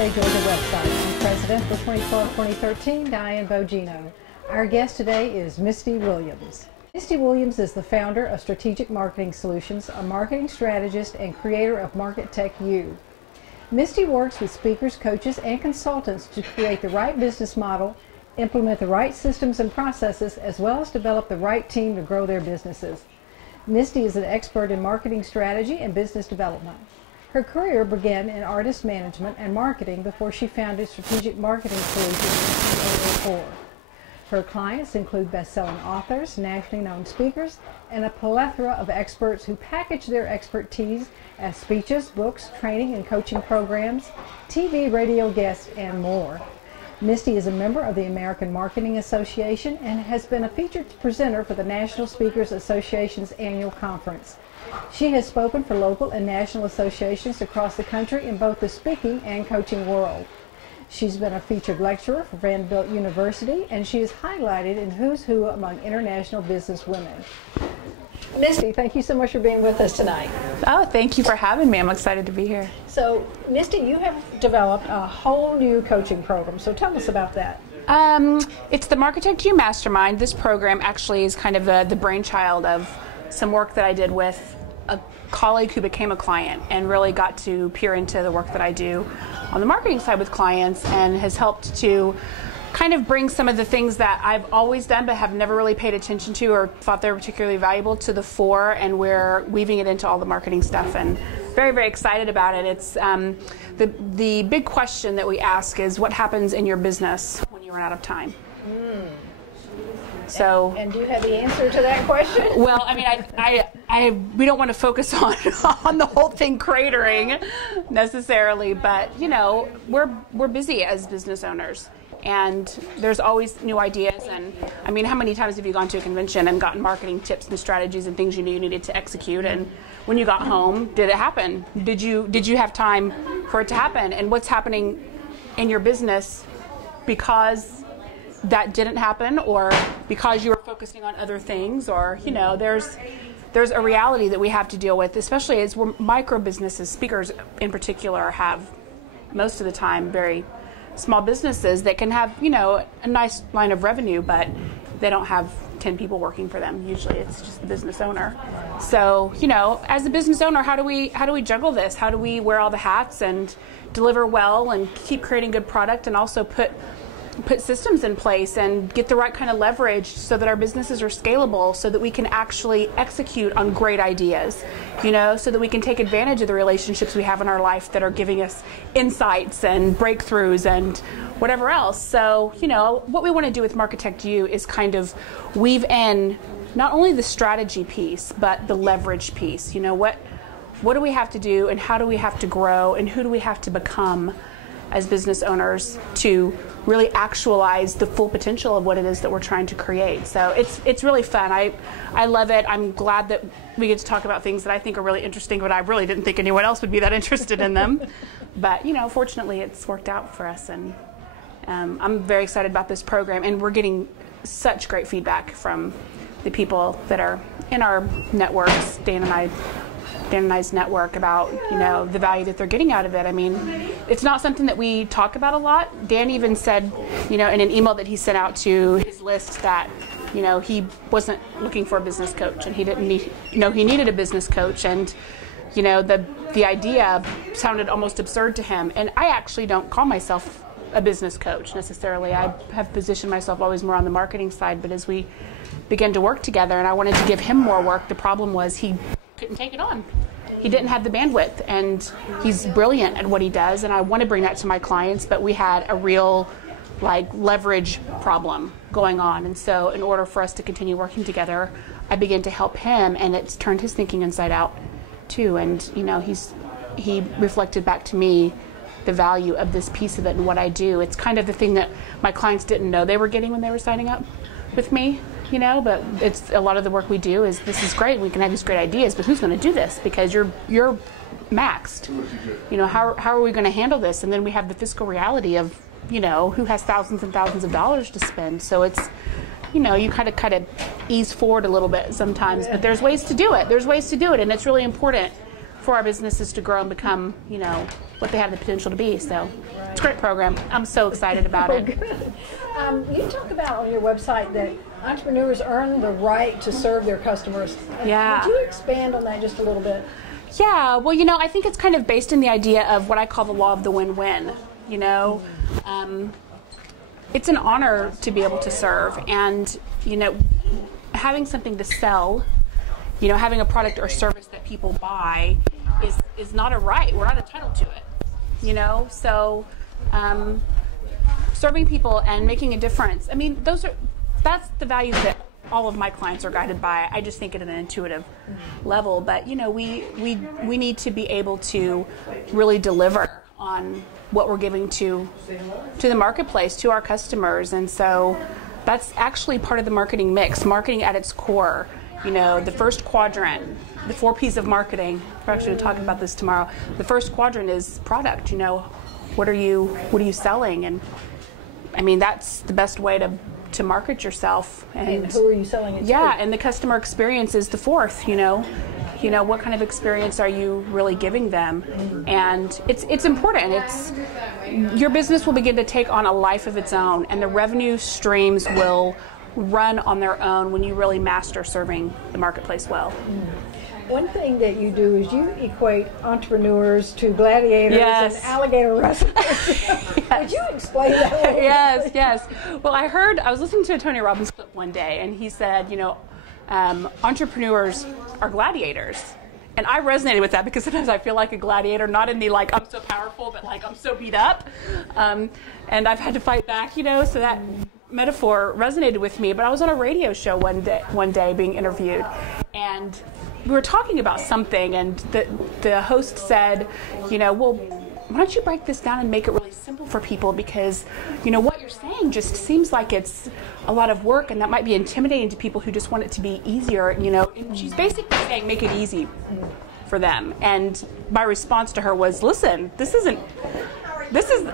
NSA GA website. I'm President for 2012-2013, Diane Bogino. Our guest today is Misty Williams. Misty Williams is the founder of Strategic Marketing Solutions, a marketing strategist and creator of Market Tech U. Misty works with speakers, coaches, and consultants to create the right business model, implement the right systems and processes, as well as develop the right team to grow their businesses. Misty is an expert in marketing strategy and business development. Her career began in artist management and marketing before she founded Strategic Marketing Solutions in 2004. Her clients include best-selling authors, nationally known speakers, and a plethora of experts who package their expertise as speeches, books, training and coaching programs, TV, radio guests, and more. Misty is a member of the American Marketing Association and has been a featured presenter for the National Speakers Association's annual conference. She has spoken for local and national associations across the country in both the speaking and coaching world. She's been a featured lecturer for Vanderbilt University, and she is highlighted in Who's Who among international business women. Misty, thank you so much for being with us tonight. Oh, thank you for having me. I'm excited to be here. So, Misty, you have developed a whole new coaching program, so tell us about that. It's the Market Tech U Mastermind. This program actually is kind of the brainchild of some work that I did with a colleague who became a client and really got to peer into the work that I do on the marketing side with clients, and has helped to kind of bring some of the things that I've always done but have never really paid attention to or thought they were particularly valuable to the fore, and we're weaving it into all the marketing stuff, and very, very excited about it. It's the big question that we ask is, what happens in your business when you run out of time? So, and do you have the answer to that question? Well, I mean, we don't want to focus on the whole thing cratering necessarily, but you know, we're busy as business owners, and there's always new ideas. And I mean, how many times have you gone to a convention and gotten marketing tips and strategies and things you knew you needed to execute, and when you got home, did it happen? Did you have time for it to happen? And what's happening in your business because that didn't happen, or because you were focusing on other things, or you know, there's a reality that we have to deal with, especially as we're micro businesses. Speakers in particular have most of the time very small businesses that can have, you know, a nice line of revenue, but they don't have 10 people working for them. Usually it's just the business owner. So, you know, as a business owner, how do we juggle this? How do we wear all the hats and deliver well and keep creating good product, and also put systems in place and get the right kind of leverage so that our businesses are scalable, so that we can actually execute on great ideas, you know, so that we can take advantage of the relationships we have in our life that are giving us insights and breakthroughs and whatever else. So, you know, what we want to do with Market Tech U is kind of weave in not only the strategy piece, but the leverage piece. You know, what do we have to do, and how do we have to grow, and who do we have to become as business owners to really actualize the full potential of what it is that we're trying to create. So it's really fun. I love it. I'm glad that we get to talk about things that I think are really interesting, but I really didn't think anyone else would be that interested in them. But you know, fortunately it's worked out for us, and I'm very excited about this program, and we're getting such great feedback from the people that are in our networks, Dan and I's network, about, you know, the value that they're getting out of it. I mean, it's not something that we talk about a lot. Dan even said, you know, in an email that he sent out to his list, that, you know, he wasn't looking for a business coach, and he didn't need, you know, he needed a business coach, and you know, the idea sounded almost absurd to him. And I actually don't call myself a business coach necessarily. I have positioned myself always more on the marketing side, but as we began to work together and I wanted to give him more work, the problem was he couldn't take it on. He didn't have the bandwidth, and he's brilliant at what he does, and I want to bring that to my clients, but we had a real leverage problem going on. And so in order for us to continue working together, I began to help him, and it's turned his thinking inside out too. And you know, he reflected back to me the value of this piece of it and what I do. It's kind of the thing that my clients didn't know they were getting when they were signing up with me, you know, but it's a lot of the work we do is, this is great, we can have these great ideas, but who's going to do this? Because you're maxed. You know, how are we going to handle this? And then we have the fiscal reality of, you know, who has thousands and thousands of dollars to spend. So it's, you know, you kind of ease forward a little bit sometimes, but there's ways to do it. There's ways to do it, and it's really important for our businesses to grow and become, you know, what they have the potential to be. So it's a great program. I'm so excited about it. You talk about on your website that entrepreneurs earn the right to serve their customers. Yeah. Would you expand on that just a little bit? Yeah, well, you know, I think it's kind of based in the idea of what I call the law of the win-win, you know. It's an honor to be able to serve, and, you know, having something to sell, you know, having a product or service that people buy is not a right. We're not entitled to it, you know. So serving people and making a difference, I mean, that's the values that all of my clients are guided by. I just think at an intuitive level, but, you know, we need to be able to really deliver on what we're giving to the marketplace, to our customers. And so that's actually part of the marketing mix. Marketing at its core, you know, the first quadrant, the 4 P's of marketing. We're actually going to talk about this tomorrow. The first quadrant is product. You know, what are you selling? And I mean, that's the best way to market yourself. And who are you selling it to? Yeah, and the customer experience is the fourth. You know, what kind of experience are you really giving them? And it's important. Your business will begin to take on a life of its own, and the revenue streams will run on their own when you really master serving the marketplace well. One thing that you do is you equate entrepreneurs to gladiators Yes. and alligator wrestlers. Yes. Would you explain that a little bit? Yes. Well, I was listening to a Tony Robbins clip one day, and he said, you know, entrepreneurs are gladiators. And I resonated with that because sometimes I feel like a gladiator, not in the like I'm so powerful, but like I'm so beat up. And I've had to fight back, you know, so that metaphor resonated with me. But I was on a radio show one day being interviewed, and we were talking about something, and the host said, you know, well, why don't you break this down and make it really simple for people, because, you know, what you're saying just seems like it's a lot of work, and that might be intimidating to people who just want it to be easier, you know. And she's basically saying make it easy for them. And my response to her was, listen,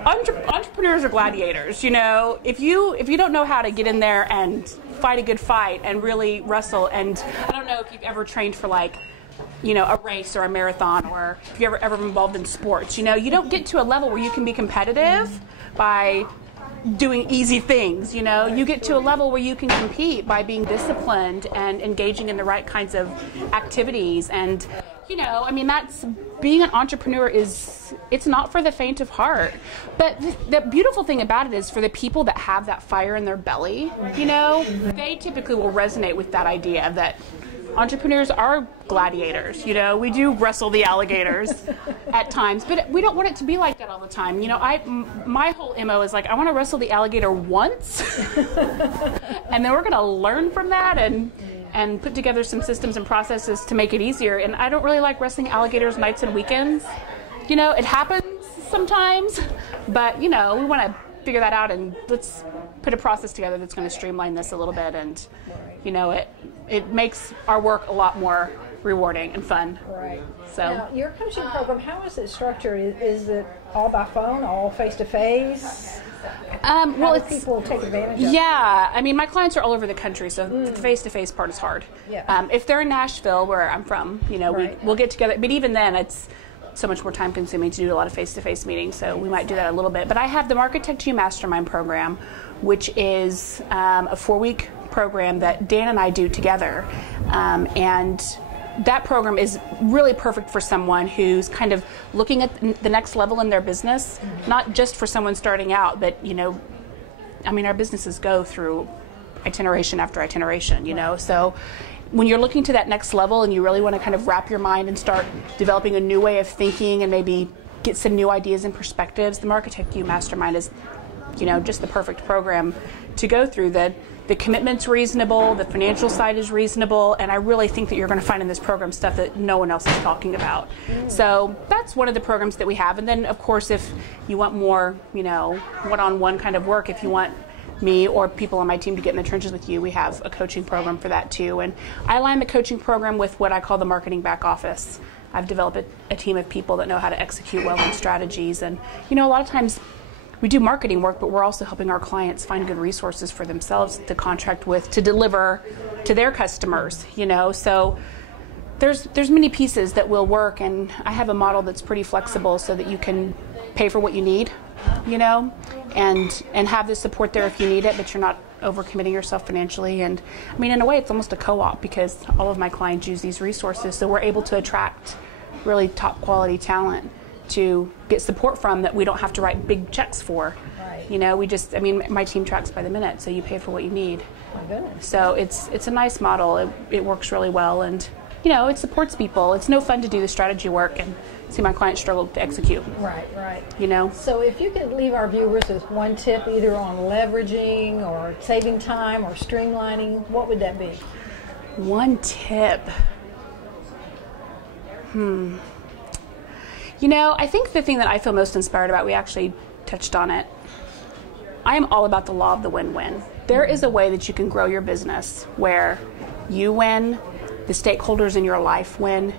entrepreneurs are gladiators, you know. If you don't know how to get in there and fight a good fight and really wrestle, and I don't know if you've ever trained for, like, you know, a race or a marathon, or if you're ever involved in sports, you know, you don't get to a level where you can be competitive by doing easy things, you know. You get to a level where you can compete by being disciplined and engaging in the right kinds of activities. And, you know, I mean, that's being an entrepreneur it's not for the faint of heart. But the beautiful thing about it is for the people that have that fire in their belly, you know, they typically will resonate with that idea that entrepreneurs are gladiators. You know, we do wrestle the alligators at times, but we don't want it to be like that all the time. You know, my whole MO is like, I want to wrestle the alligator once, and then we're going to learn from that and put together some systems and processes to make it easier. And I don't really like wrestling alligators nights and weekends. You know, it happens sometimes, but, you know, we want to figure that out, and let's put a process together that's going to streamline this a little bit. And, you know, it makes our work a lot more rewarding and fun. Right. So now, your coaching program, how is it structured? Is it all by phone, all face-to-face? Well, it's people take advantage of it? Yeah, I mean, my clients are all over the country, so the face-to-face part is hard. Yeah. If they're in Nashville, where I'm from, you know, right. we'll get together. But even then, it's so much more time-consuming to do a lot of face-to-face meetings, so we might do that a little bit. But I have the Marketech Mastermind program, which is a 4-week program that Dan and I do together, and that program is really perfect for someone who's kind of looking at the next level in their business, not just for someone starting out, but, you know, I mean, our businesses go through iteration after iteration, you know, so when you're looking to that next level and you really want to kind of wrap your mind and start developing a new way of thinking and maybe get some new ideas and perspectives, the Marketech Mastermind is, you know, just the perfect program to go through. The commitment's reasonable, the financial side is reasonable, and I really think that you're going to find in this program stuff that no one else is talking about. So that's one of the programs that we have. And then, of course, if you want more, you know, one-on-one kind of work, if you want me or people on my team to get in the trenches with you, we have a coaching program for that too. And I align the coaching program with what I call the marketing back office. I've developed a team of people that know how to execute well on strategies. And, you know, a lot of times we do marketing work, but we're also helping our clients find good resources for themselves to contract with, to deliver to their customers, you know. So there's many pieces that will work, and I have a model that's pretty flexible so that you can pay for what you need, you know, and have the support there if you need it, but you're not overcommitting yourself financially. And I mean, in a way, it's almost a co-op because all of my clients use these resources, so we're able to attract really top quality talent to get support from that we don't have to write big checks for. Right. You know, I mean, my team tracks by the minute, so you pay for what you need. My goodness. So it's a nice model. It works really well, and you know, it supports people. It's no fun to do the strategy work and see my clients struggle to execute. Right, right. You know? So if you could leave our viewers with one tip either on leveraging or saving time or streamlining, what would that be? One tip. You know, I think the thing that I feel most inspired about, we actually touched on it. I am all about the law of the win-win. There is a way that you can grow your business where you win, the stakeholders in your life win,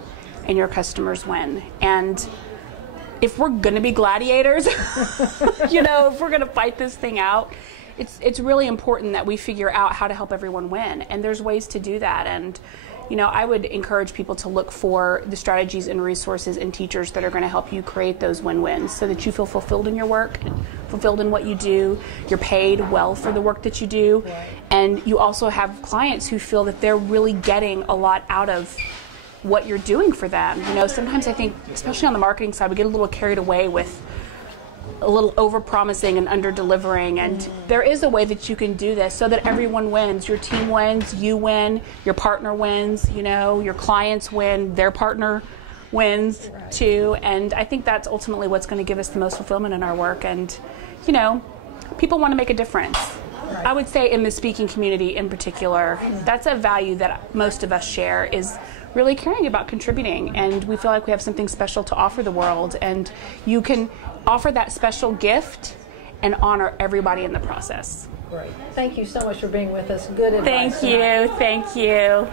and your customers win. And if we're going to be gladiators, you know, if we're going to fight this thing out, it's really important that we figure out how to help everyone win. And there's ways to do that. And, you know, I would encourage people to look for the strategies and resources and teachers that are going to help you create those win-wins so that you feel fulfilled in your work, fulfilled in what you do, you're paid well for the work that you do, and you also have clients who feel that they're really getting a lot out of what you're doing for them. You know, sometimes I think, especially on the marketing side, we get a little carried away with a little over-promising and under-delivering, and there is a way that you can do this so that everyone wins. Your team wins, you win, your partner wins, you know, your clients win, their partner wins too, and I think that's ultimately what's going to give us the most fulfillment in our work. And, you know, people want to make a difference. I would say in the speaking community in particular, that's a value that most of us share, is really caring about contributing, and we feel like we have something special to offer the world, and you can offer that special gift and honor everybody in the process. Great. Thank you so much for being with us. Good advice. Thank you.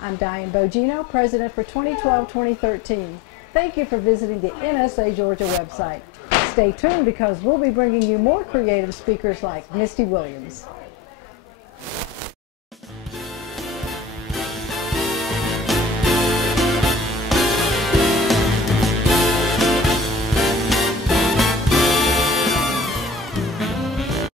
I'm Diane Bogino, President for 2012-2013. Thank you for visiting the NSA Georgia website. Stay tuned because we'll be bringing you more creative speakers like Misty Williams.